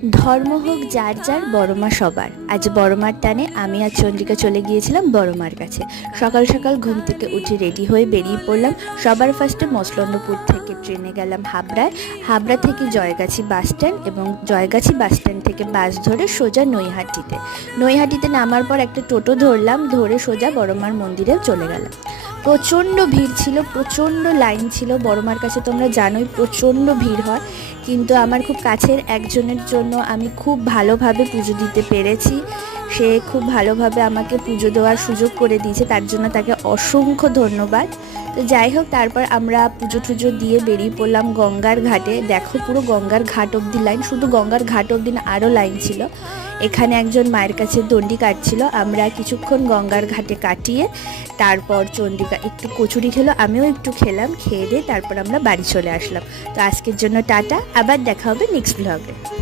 ধর্ম হোক যার যার, বড় মা সবার। আজ বড় মার টানে আমি আর চন্দ্রিকা চলে গিয়েছিলাম বড় মার কাছে। সকাল সকাল ঘুম থেকে উঠে রেডি হয়ে বেরিয়ে পড়লাম। সবার ফার্স্টে মসলন্দপুর থেকে ট্রেনে গেলাম হাবড়ায়। হাবড়া থেকে জয়গাছি বাস স্ট্যান্ড, এবং জয়গাছি বাস স্ট্যান্ড থেকে বাস ধরে সোজা নৈহাটিতে। নৈহাটিতে নামার পর একটা টোটো ধরলাম, ধরে সোজা বড় মার মন্দিরে চলে গেলাম। প্রচণ্ড ভিড় ছিল, প্রচণ্ড লাইন ছিল। বড় মার কাছে তোমরা জানোই প্রচণ্ড ভিড় হয়, কিন্তু আমার খুব কাছের একজনের জন্য আমি খুব ভালোভাবে পুজো দিতে পেরেছি। সে খুব ভালোভাবে আমাকে পুজো দেওয়ার সুযোগ করে দিয়েছে, তার জন্য তাকে অসংখ্য ধন্যবাদ। তো যাই হোক, তারপর আমরা পুজো টুজো দিয়ে বেরিয়ে পড়লাম গঙ্গার ঘাটে। দেখো পুরো গঙ্গার ঘাট অবধি লাইন, শুধু গঙ্গার ঘাট অবধি না, আরও লাইন ছিল। এখানে একজন মায়ের কাছে দণ্ডি কাটছিল, আমরা কিছুক্ষণ গঙ্গার ঘাটে কাটিয়ে তারপর চন্দ্রিকা একটু কচুরি খেলো, আমিও একটু খেলাম। খেয়ে দিয়ে তারপর আমরা বাড়ি চলে আসলাম। তো আজকের জন্য টাটা, আবার দেখা হবে নেক্সট ব্লগে।